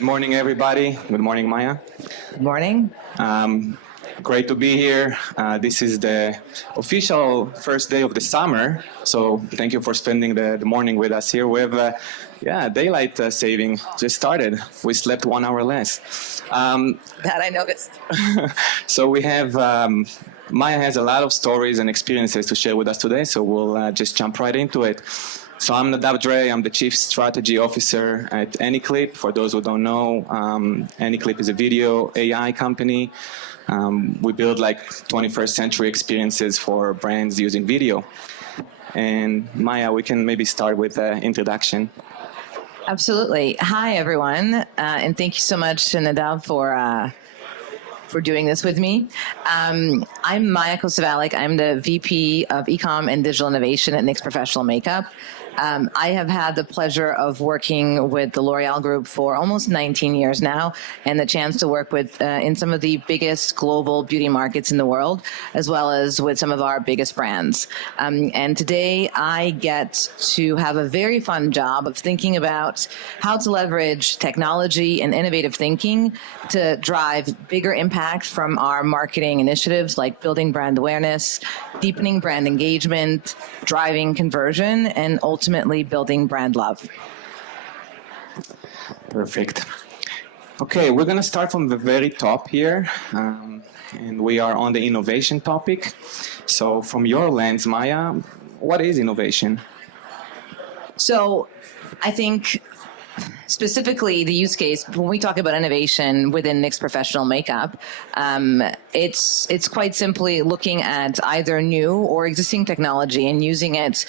Good morning, everybody. Good morning, Maya. Good morning. Great to be here. This is the official first day of the summer, so thank you for spending the morning with us here. We have, daylight saving just started. We slept 1 hour less. That I noticed. So we have, Maya has a lot of stories and experiences to share with us today, so we'll just jump right into it. So I'm Nadav Dray. I'm the Chief Strategy Officer at Anyclip. For those who don't know, Anyclip is a video AI company. We build like 21st century experiences for brands using video. And Maya, we can maybe start with an introduction. Absolutely. Hi, everyone. And thank you so much to Nadav for doing this with me. I'm Maya Kosovalic. I'm the VP of Ecom and Digital Innovation at NYX Professional Makeup. I have had the pleasure of working with the L'Oreal Group for almost 19 years now, and the chance to work with in some of the biggest global beauty markets in the world, as well as with some of our biggest brands. And today I get to have a very fun job of thinking about how to leverage technology and innovative thinking to drive bigger impact from our marketing initiatives like building brand awareness, deepening brand engagement, driving conversion, and ultimately building brand love. Perfect. Okay, we're going to start from the very top here, and we are on the innovation topic. So from your lens, Maya, what is innovation? So I think specifically the use case, when we talk about innovation within NYX Professional Makeup, it's quite simply looking at either new or existing technology and using it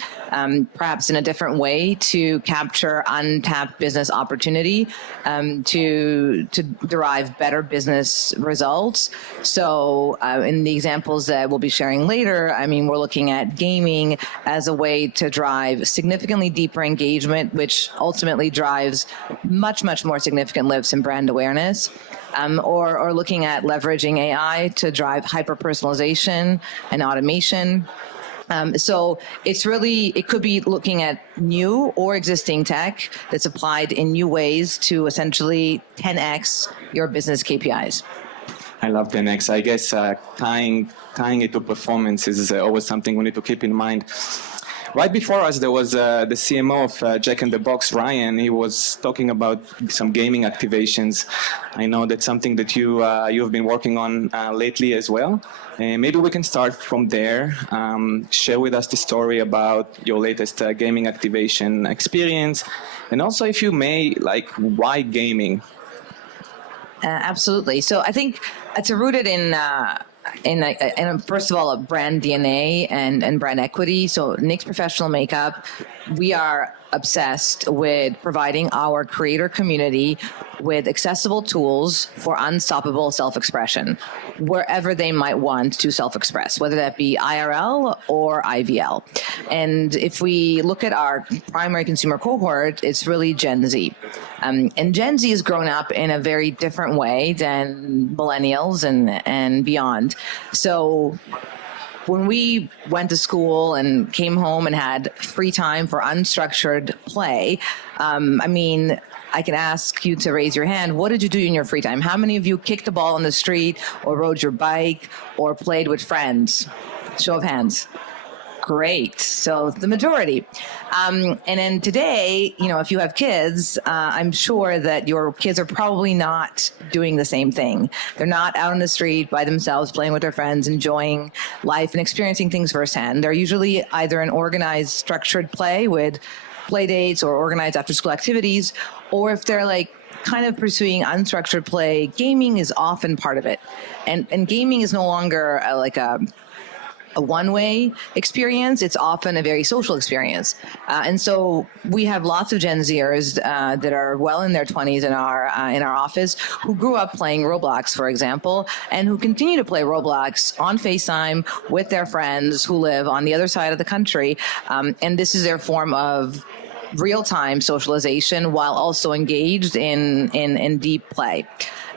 perhaps in a different way to capture untapped business opportunity, to derive better business results. So in the examples that we'll be sharing later, I mean, we're looking at gaming as a way to drive significantly deeper engagement, which ultimately drives much more significant lifts in brand awareness, or looking at leveraging AI to drive hyper-personalization and automation. So it's really, it could be looking at new or existing tech that's applied in new ways to essentially 10x your business KPIs. I love 10x. I guess tying it to performance is always something we need to keep in mind. Right before us, there was the CMO of Jack in the Box, Ryan. He was talking about some gaming activations. I know that's something that you've been working on lately as well. Maybe we can start from there. Share with us the story about your latest gaming activation experience, and also, if you may, like, why gaming? Absolutely. So I think it's rooted in first of all, a brand DNA and brand equity. So NYX Professional Makeup, we are obsessed with providing our creator community with accessible tools for unstoppable self-expression, wherever they might want to self-express, whether that be IRL or IVL. And if we look at our primary consumer cohort, it's really Gen Z. And Gen Z has grown up in a very different way than millennials and beyond. So when we went to school and came home and had free time for unstructured play, I mean, I can ask you to raise your hand. What did you do in your free time? How many of you kicked the ball on the street or rode your bike or played with friends? Show of hands. Great. So the majority. And then today, you know, if you have kids, I'm sure that your kids are probably not doing the same thing. They're not out on the street by themselves, playing with their friends, enjoying life and experiencing things firsthand. They're usually either an organized, structured play with play dates or organized after school activities, or if they're like kind of pursuing unstructured play, gaming is often part of it. And gaming is no longer like a one-way experience. It's often a very social experience. And so we have lots of Gen Zers that are well in their 20s in our office who grew up playing Roblox, for example, and who continue to play Roblox on FaceTime with their friends who live on the other side of the country. And this is their form of real-time socialization while also engaged in deep play.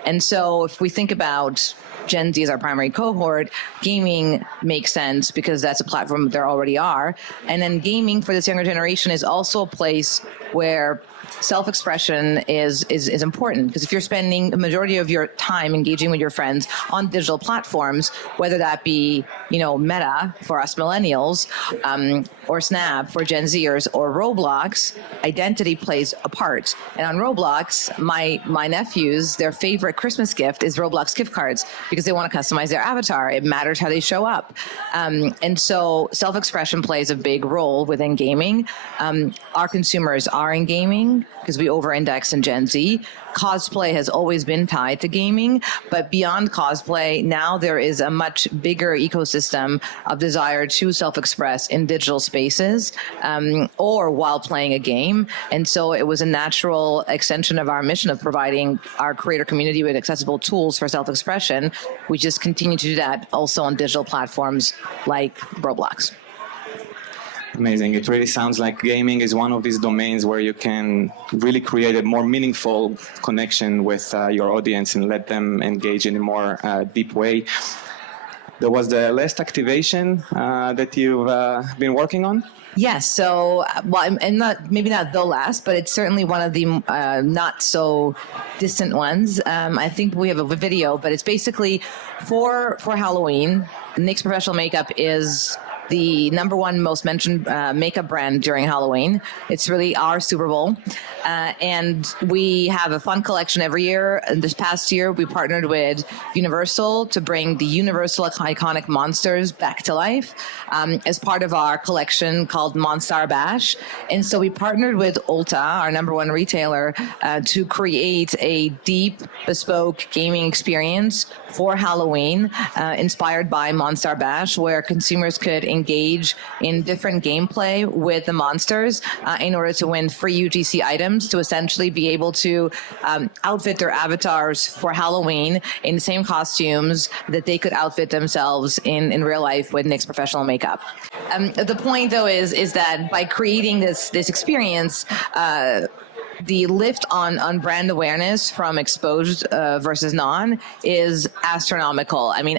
And so if we think about Gen Z as our primary cohort, gaming makes sense because that's a platform there already are. And then gaming for this younger generation is also a place where self-expression is important, because if you're spending the majority of your time engaging with your friends on digital platforms, whether that be, Meta for us millennials, or Snap for Gen Zers, or Roblox, identity plays a part. And on Roblox, my nephews, their favorite Christmas gift is Roblox gift cards, because they want to customize their avatar. It matters how they show up. And so self-expression plays a big role within gaming. Our consumers are in gaming because we over-index in Gen Z. Cosplay has always been tied to gaming, but beyond cosplay, now there is a much bigger ecosystem of desire to self-express in digital spaces, or while playing a game. And so it was a natural extension of our mission of providing our creator community with accessible tools for self-expression. We just continue to do that also on digital platforms like Roblox. Amazing. It really sounds like gaming is one of these domains where you can really create a more meaningful connection with your audience and let them engage in a more deep way. There was the last activation that you've been working on? Yes. So, and maybe not the last, but it's certainly one of the not so distant ones. I think we have a video, but it's basically for Halloween. NYX Professional Makeup is the #1 most mentioned makeup brand during Halloween. It's really our Super Bowl. And we have a fun collection every year. And this past year, we partnered with Universal to bring the Universal iconic monsters back to life as part of our collection called Monstar Bash. And so we partnered with Ulta, our #1 retailer, to create a deep, bespoke gaming experience for Halloween, inspired by Monstar Bash, where consumers could engage in different gameplay with the monsters in order to win free UGC items, to essentially be able to outfit their avatars for Halloween in the same costumes that they could outfit themselves in real life with NYX Professional Makeup. The point, though, is that by creating this experience, the lift on brand awareness from exposed versus non is astronomical. I mean,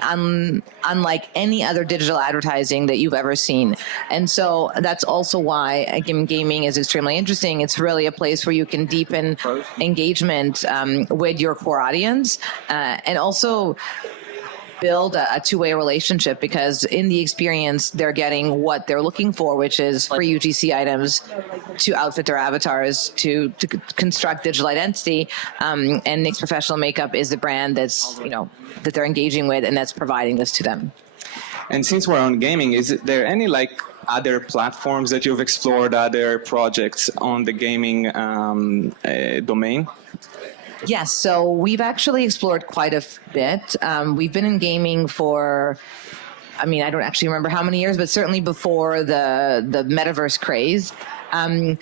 unlike any other digital advertising that you've ever seen. And so that's also why, again, gaming is extremely interesting. It's really a place where you can deepen engagement with your core audience, and also build a two-way relationship, because in the experience they're getting what they're looking for, which is free UGC items to outfit their avatars, to construct digital identity, and NYX Professional Makeup is the brand that's that they're engaging with, and that's providing this to them. And since we're on gaming, is there any other platforms that you've explored, other projects on the gaming domain? Yes, so we've actually explored quite a bit. We've been in gaming for, I don't actually remember how many years, but certainly before the metaverse craze. And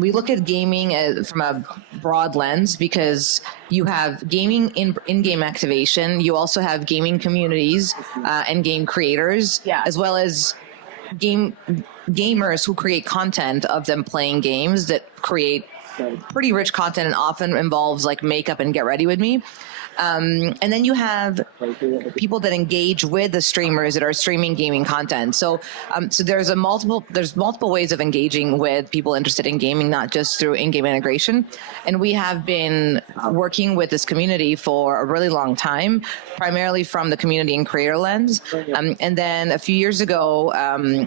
we look at gaming from a broad lens, because you have gaming in-game activation. You also have gaming communities and game creators, as well as gamers who create content of them playing games that create pretty rich content and often involves makeup and get ready with me. And then you have people that engage with the streamers that are streaming gaming content. So there's multiple ways of engaging with people interested in gaming, not just through in-game integration. And we have been working with this community for a really long time, primarily from the community and creator lens. And then a few years ago,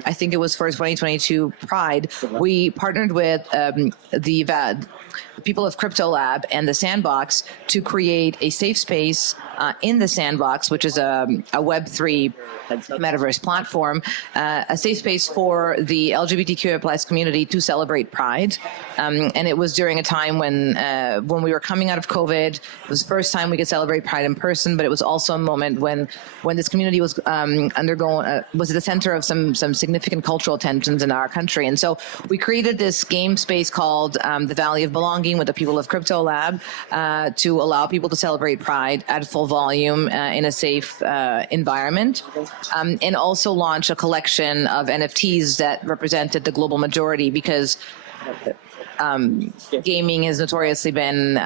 I think it was for 2022 Pride, we partnered with the people of Crypto Lab and the Sandbox to create a safe space in the Sandbox, which is a Web3 metaverse platform, a safe space for the LGBTQI+ community to celebrate Pride. And it was during a time when we were coming out of COVID. It was the first time we could celebrate Pride in person, but it was also a moment when this community was was at the center of some significant cultural tensions in our country. And so we created this game space called the Valley of Belonging with the people of Crypto Lab to allow people to celebrate Pride at full volume in a safe environment. And also launch a collection of NFTs that represented the global majority, because gaming has notoriously been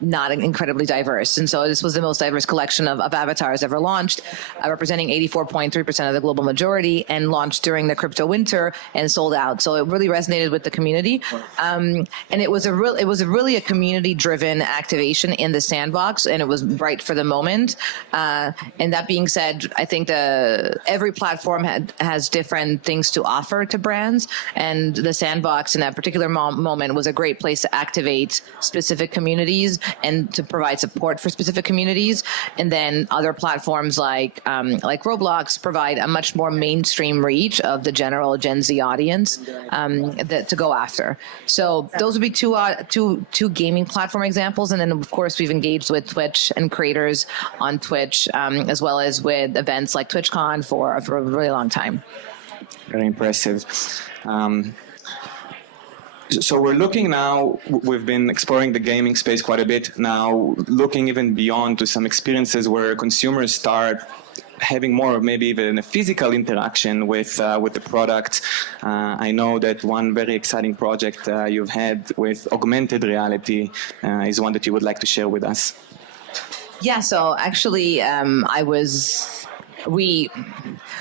not incredibly diverse. And so this was the most diverse collection of avatars ever launched, representing 84.3% of the global majority, and launched during the crypto winter and sold out. So it really resonated with the community. And it was really a community-driven activation in the sandbox, and it was right for the moment. And that being said, I think every platform has different things to offer to brands, and the sandbox in that particular moment was a great place to activate specific communities and to provide support for specific communities. And then other platforms like Roblox provide a much more mainstream reach of the general Gen Z audience to go after. So those would be two gaming platform examples. And then of course we've engaged with Twitch and creators on Twitch, as well as with events like TwitchCon for a really long time. Very impressive. So we're looking now, we've been exploring the gaming space quite a bit now, looking even beyond to some experiences where consumers start having more, maybe even a physical interaction with the product. I know that one very exciting project you've had with augmented reality is one that you would like to share with us. Yeah, so actually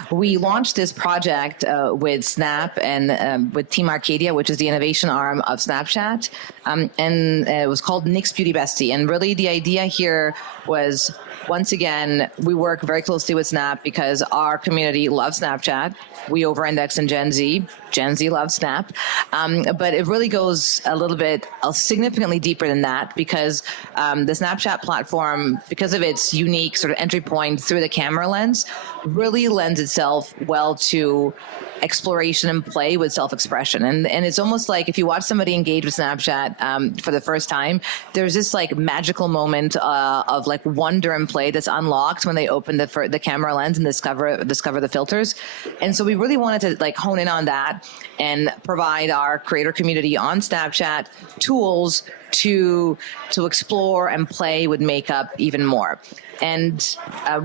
we launched this project with Snap and with Team Arcadia, which is the innovation arm of Snapchat, and it was called Nick's Beauty Bestie. And really the idea here was, once again, we work very closely with Snap because our community loves Snapchat. We over-index in Gen Z. Gen Z loves Snap. But it really goes significantly deeper than that, because the Snapchat platform, because of its unique sort of entry point through the camera lens, really lends itself well to exploration and play with self-expression. And it's almost like if you watch somebody engage with Snapchat for the first time, there's this like magical moment of like wonder and play that's unlocked when they open the camera lens and discover the filters. And so we really wanted to like hone in on that and provide our creator community on Snapchat tools to explore and play with makeup even more. And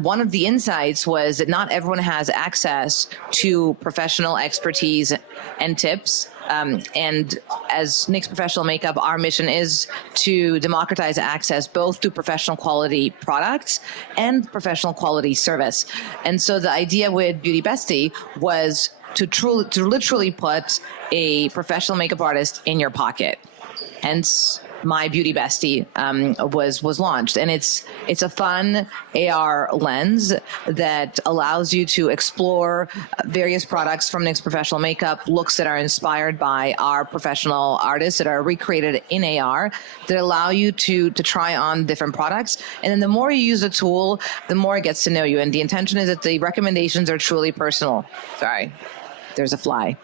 one of the insights was that not everyone has access to professional expertise and tips. And as NYX Professional Makeup, our mission is to democratize access both to professional quality products and professional quality service. And so the idea with Beauty Bestie was to literally put a professional makeup artist in your pocket. Hence, My Beauty Bestie was launched, and it's a fun AR lens that allows you to explore various products from NYX Professional Makeup, looks that are inspired by our professional artists that are recreated in AR, that allow you to try on different products. And then the more you use the tool, the more it gets to know you. And the intention is that the recommendations are truly personal. Sorry. There's a fly.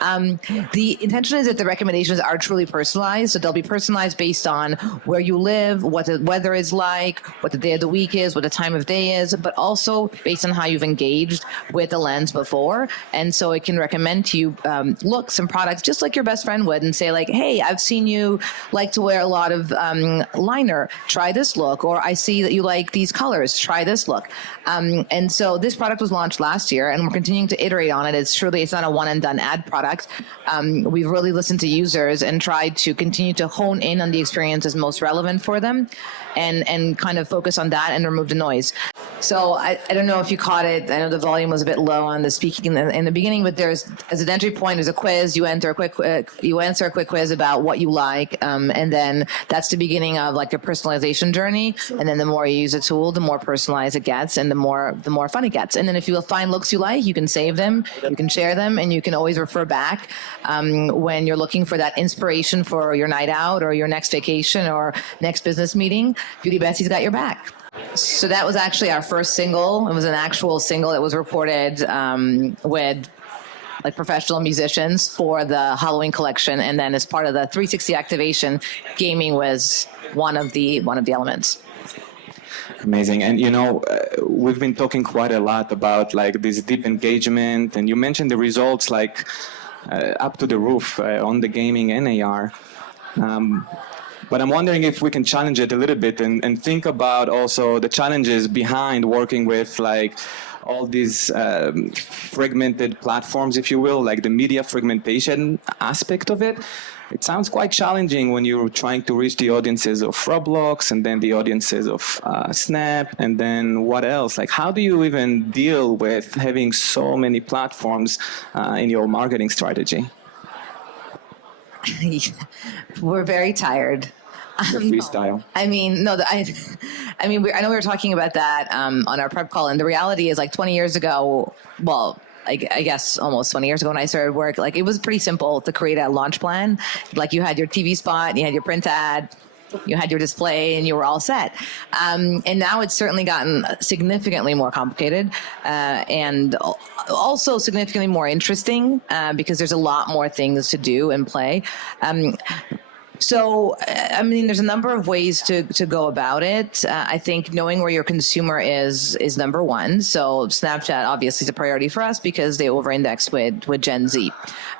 The intention is that the recommendations are truly personalized. So they'll be personalized based on where you live, what the weather is like, what the day of the week is, what the time of day is, but also based on how you've engaged with the lens before. And so it can recommend to you looks and products just like your best friend would, and say like, hey, I've seen you like to wear a lot of liner. Try this look. Or I see that you like these colors. Try this look. And so this product was launched last year, and we're continuing to iterate on it. It's not a one and done ad product. We've really listened to users and tried to continue to hone in on the experiences most relevant for them, and kind of focus on that and remove the noise. So I don't know if you caught it. I know the volume was a bit low on the speaking in the beginning, but there's, as an entry point, there's a quiz. You answer a quick quiz about what you like, and then that's the beginning of like your personalization journey. And then the more you use a tool, the more personalized it gets, and the more fun it gets. And then if you find looks you like, you can save them, you can share them, and you can always refer back when you're looking for that inspiration for your night out or your next vacation or next business meeting. Beauty Bessie's got your back. So that was actually our first single. It was an actual single that was recorded with like professional musicians for the Halloween collection, and then as part of the 360 activation, gaming was one of the elements. Amazing. And you know, we've been talking quite a lot about like this deep engagement, and you mentioned the results like up to the roof on the gaming and AR. But I'm wondering if we can challenge it a little bit and think about also the challenges behind working with like all these fragmented platforms, if you will, like the media fragmentation aspect of it. it sounds quite challenging when you're trying to reach the audiences of Roblox and then the audiences of Snap and then what else? Like, how do you even deal with having so many platforms in your marketing strategy? We're very tired. The freestyle. I mean, no, I know we were talking about that on our prep call, and the reality is, like 20 years ago, well, I guess almost 20 years ago when I started work, like it was pretty simple to create a launch plan. Like you had your TV spot, you had your print ad, you had your display, and you were all set. And now it's certainly gotten significantly more complicated and also significantly more interesting because there's a lot more things to do and play. So, I mean, there's a number of ways to go about it. I think knowing where your consumer is number one. So Snapchat obviously is a priority for us because they over-index with Gen Z.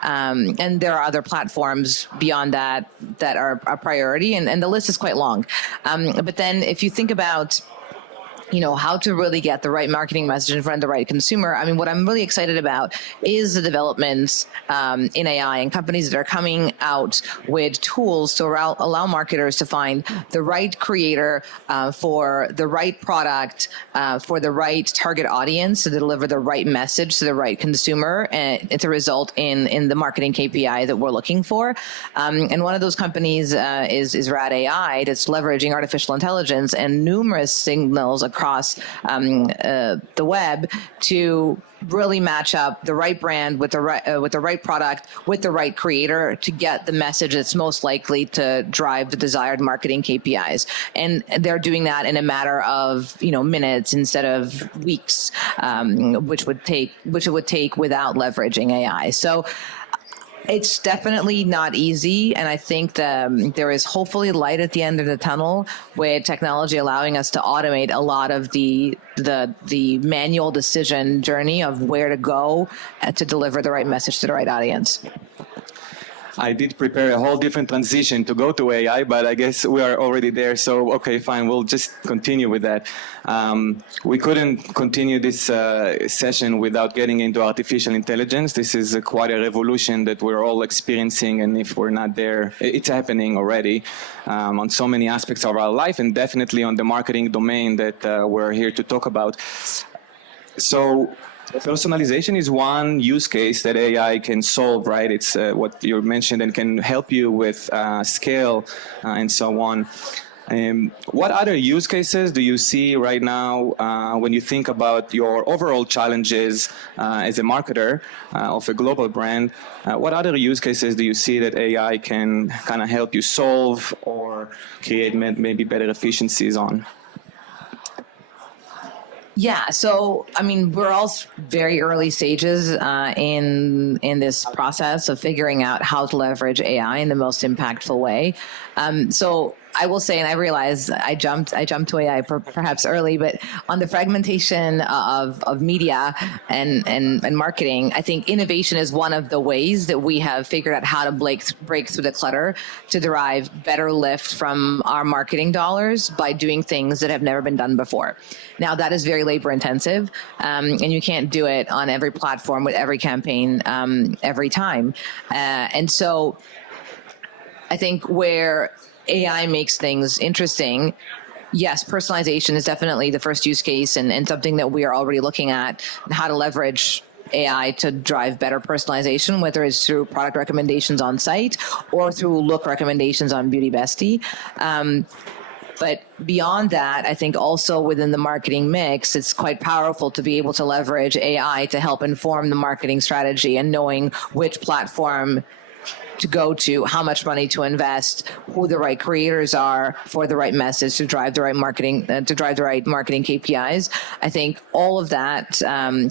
And there are other platforms beyond that are a priority, and the list is quite long. But then if you think about how to really get the right marketing message in front of the right consumer. I mean, what I'm really excited about is the developments in AI and companies that are coming out with tools to allow marketers to find the right creator for the right product, for the right target audience to deliver the right message to the right consumer and to result in the marketing KPI that we're looking for. And one of those companies is Rad AI that's leveraging artificial intelligence and numerous signals across the web to really match up the right brand with the right product with the right creator to get the message that's most likely to drive the desired marketing KPIs. And they're doing that in a matter of minutes instead of weeks, which it would take without leveraging AI. So it's definitely not easy, and I think there is hopefully light at the end of the tunnel with technology allowing us to automate a lot of the manual decision journey of where to go to deliver the right message to the right audience. I did prepare a whole different transition to go to AI, but I guess we are already there. So, okay, fine. We'll just continue with that. We couldn't continue this session without getting into artificial intelligence. This is quite a revolution that we're all experiencing. And if we're not there, it's happening already on so many aspects of our life and definitely on the marketing domain that we're here to talk about. So, personalization is one use case that AI can solve, right? It's what you mentioned and can help you with scale and so on. What other use cases do you see right now when you think about your overall challenges as a marketer of a global brand? What other use cases do you see that AI can kind of help you solve or create maybe better efficiencies on? Yeah, so I mean, we're all very early stages in this process of figuring out how to leverage AI in the most impactful way. So I will say, and I realize I jumped to AI perhaps early, but on the fragmentation of media and marketing, I think innovation is one of the ways that we have figured out how to break through the clutter to derive better lift from our marketing dollars by doing things that have never been done before. Now, that is very labor intensive, and you can't do it on every platform with every campaign every time. And so I think where AI makes things interesting, yes, personalization is definitely the first use case and something that we are already looking at, how to leverage AI to drive better personalization, whether it's through product recommendations on site or through look recommendations on Beauty Bestie. But beyond that, I think also within the marketing mix, it's quite powerful to be able to leverage AI to help inform the marketing strategy and knowing which platform to go to, how much money to invest, who the right creators are for the right message to drive the right marketing, KPIs. I think all of that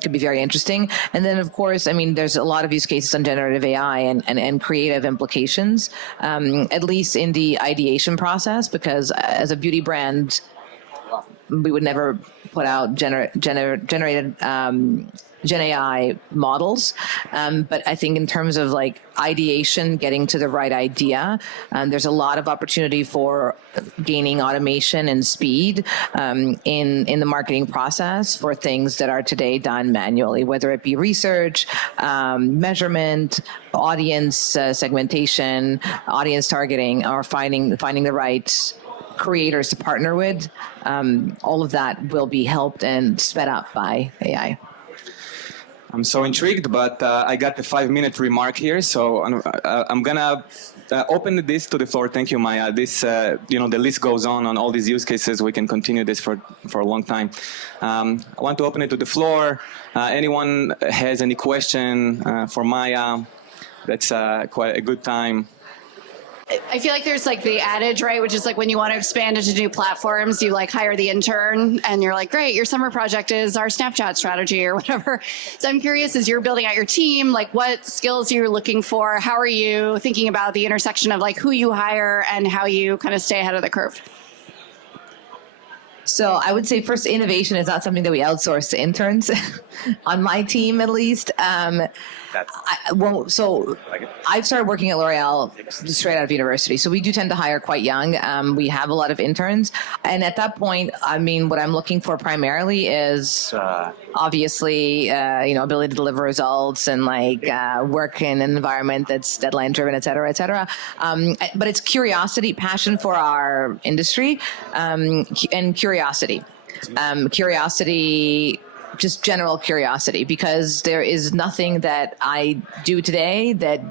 could be very interesting. And then, of course, I mean, there's a lot of use cases on generative AI and creative implications, at least in the ideation process, because as a beauty brand, we would never put out generated Gen AI models. But I think in terms of like ideation, getting to the right idea, there's a lot of opportunity for gaining automation and speed in the marketing process for things that are today done manually, whether it be research, measurement, audience segmentation, audience targeting, or finding the right creators to partner with. All of that will be helped and sped up by AI. I'm so intrigued, but I got the 5-minute remark here, so I'm gonna open this to the floor. Thank you, Maya. This, the list goes on all these use cases. We can continue this for a long time. I want to open it to the floor. Anyone has any question for Maya? That's quite a good time. I feel like there's like the adage, right, which is like when you want to expand into new platforms, you like hire the intern and you're like, great, your summer project is our Snapchat strategy or whatever. So I'm curious, as you're building out your team, like what skills you're looking for? How are you thinking about the intersection of like who you hire and how you kind of stay ahead of the curve? So I would say first, innovation is not something that we outsource to interns, on my team at least. I've started working at L'Oreal straight out of university, so we do tend to hire quite young. We have a lot of interns, and at that point, I mean, what I'm looking for primarily is obviously, ability to deliver results and like work in an environment that's deadline driven, et cetera, et cetera. But it's curiosity, passion for our industry, and curiosity. Just general curiosity, because there is nothing that I do today that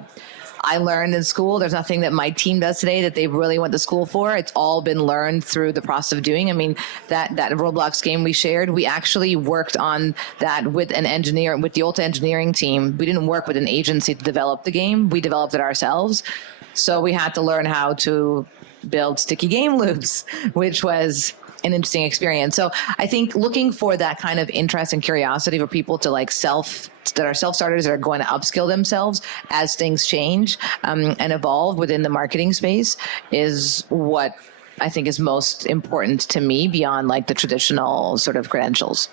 I learned in school. There's nothing that my team does today that they really went to school for. It's all been learned through the process of doing. I mean, that Roblox game we shared, we actually worked on that with an engineer, with the Ulta engineering team. We didn't work with an agency to develop the game. We developed it ourselves. So we had to learn how to build sticky game loops, which was an interesting experience. So I think looking for that kind of interest and curiosity for people to like that are self-starters that are going to upskill themselves as things change and evolve within the marketing space is what I think is most important to me beyond like the traditional sort of credentials.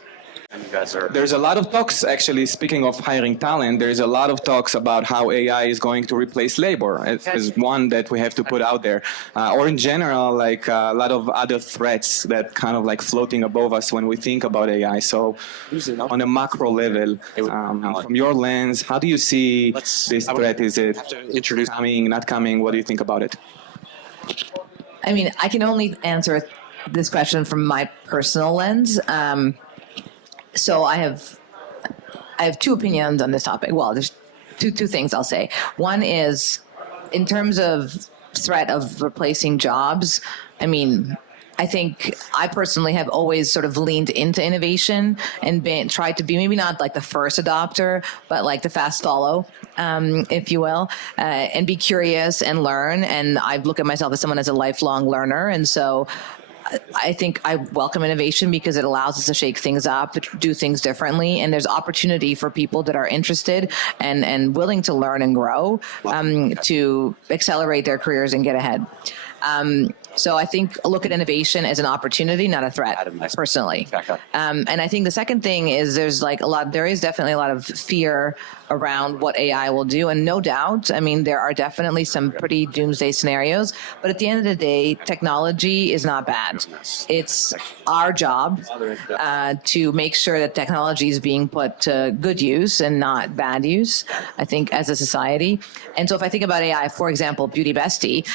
There's a lot of talks, actually, speaking of hiring talent, there's a lot of talks about how AI is going to replace labor as one that we have to put out there. Or in general, like a lot of other threats that kind of like floating above us when we think about AI. So on a macro level, from your lens, how do you see this threat? Is it coming, not coming? What do you think about it? I mean, I can only answer this question from my personal lens. So I have two opinions on this topic. Well, there's two things I'll say. One is, in terms of threat of replacing jobs, I mean, I think I personally have always sort of leaned into innovation and tried to be maybe not like the first adopter, but like the fast follow, if you will, and be curious and learn. And I look at myself as someone as a lifelong learner. And so I think I welcome innovation because it allows us to shake things up, do things differently, and there's opportunity for people that are interested and willing to learn and grow to accelerate their careers and get ahead. So I think look at innovation as an opportunity, not a threat, personally. And I think the second thing is there is definitely a lot of fear around what AI will do. And no doubt, I mean, there are definitely some pretty doomsday scenarios, but at the end of the day, technology is not bad. It's our job to make sure that technology is being put to good use and not bad use, I think, as a society. And so if I think about AI, for example, Beauty Bestie,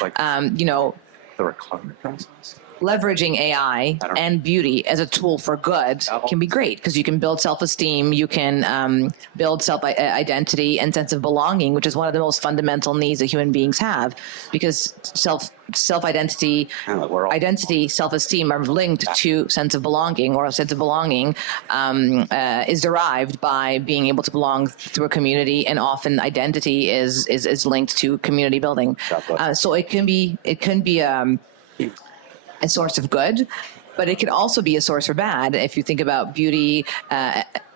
the recruitment process. Leveraging AI and beauty as a tool for good can be great because you can build self-esteem, you can build self-identity and sense of belonging, which is one of the most fundamental needs that human beings have, because self-identity, self-esteem are linked to sense of belonging, or a sense of belonging is derived by being able to belong through a community, and often identity is linked to community building. So it can be a source of good, but it can also be a source for bad. If you think about beauty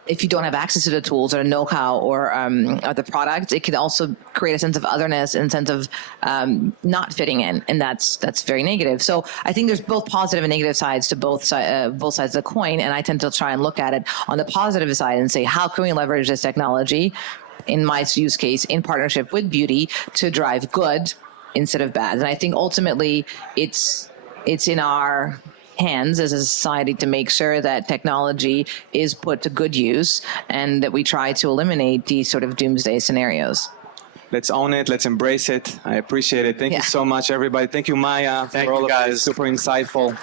if you don't have access to the tools or know-how or the product, it can also create a sense of otherness and sense of not fitting in, and that's very negative. So I think there's both positive and negative sides to both sides of the coin, and I tend to try and look at it on the positive side and say, how can we leverage this technology, in my use case, in partnership with beauty, to drive good instead of bad? And I think ultimately it's in our hands as a society to make sure that technology is put to good use and that we try to eliminate these sort of doomsday scenarios. Let's own it. Let's embrace it. I appreciate it. Thank you so much, everybody. Thank you, Maya, Thank for all you, of guys. this. Super insightful.